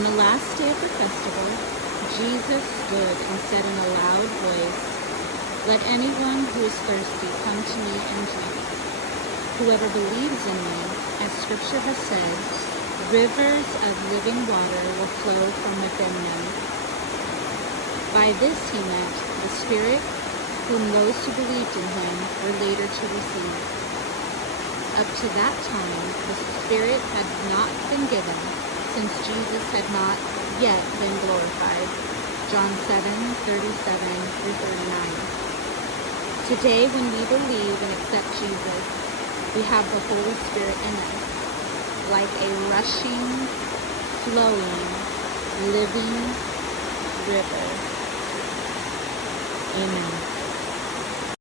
On the last day of the festival, Jesus stood and said in a loud voice, "Let anyone who is thirsty come to me and drink. Whoever believes in me, as Scripture has said, rivers of living water will flow from within them." By this he meant the Spirit whom those who believed in him were later to receive. Up to that time, the Spirit had not been given, since Jesus had not yet been glorified. John 7:37 through 39. Today, when we believe and accept Jesus, we have the Holy Spirit in us, like a rushing, flowing, living river. Amen.